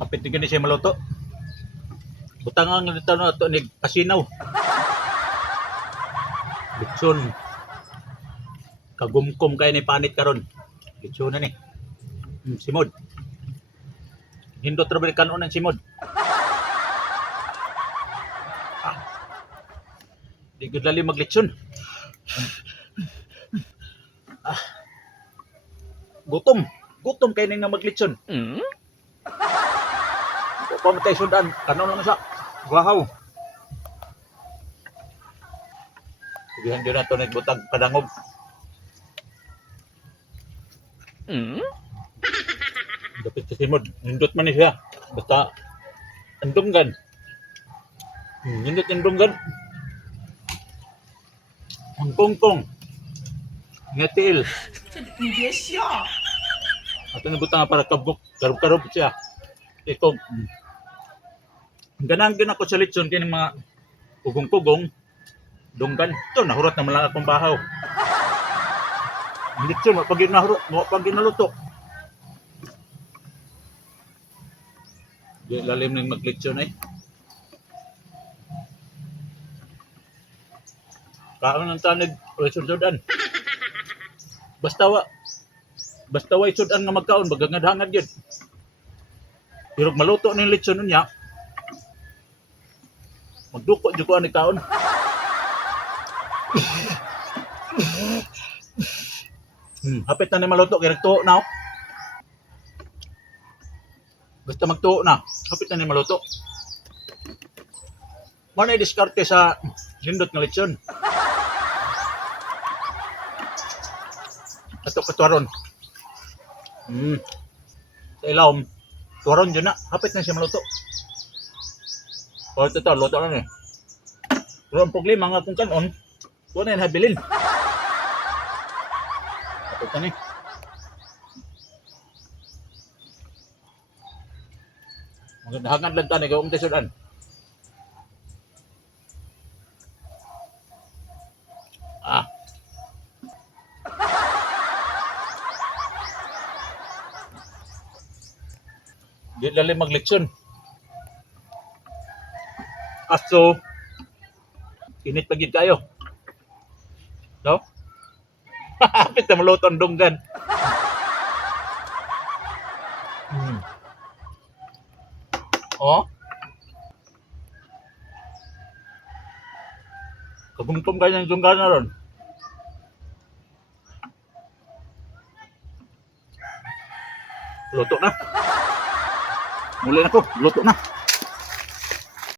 Kapit ni siya maluto. Butang ang nito na ito ni kasinaw. Bitsun. Kagumkum kayo ni panit karon. Bitsun na ni. Simod. Hindot rabi kanon ng simod. Di gud lali maglitson. Gutom. Gutom kayo nga maglitson. Pamatay sudan. Kanon lang sa. Wahaw. Sabihan din na ito nagbutag kadangog. Dapit sa simod. Nindot man siya. Basta andunggan. Nindot andunggan. Ang kongkong. Ngatiil. At nabutang para kabuk. Karub-karub siya. Ito. Ganang ako sa litson kaya mga kugong-kugong. Dunggan. Ito, nahurat na malang akong bahaw. Litson, pag ginaluto. Di lalim ng maglitson eh. Kaon ng tanig, sudan. Basta wa sudan nga magkaon, bagangad-hangad yun. Pero maluto ng litson niya, magduko dyan ko ang kaon. Hapit na ni maluto, kaya nagtuo na. Basta magtuo na, hapit na ni maluto. Muna i-diskarte sa lindot ng litson. Ato katuaron. Sa ilawom, tuaron dyan na, hapit na siya maluto. O ito, luto na ni. Pero ang problema nga kung kanon, ito na yung habilin. Hapit na ni. Hangad lang tanig, kung tisudan. Di lali maglitson. Aso, init pagid kayo. No? Hapit na maluto ang dunggan. Oh? Kagumtom kayo ng dunggan na ron. Luto na. Muli na ko, luto na.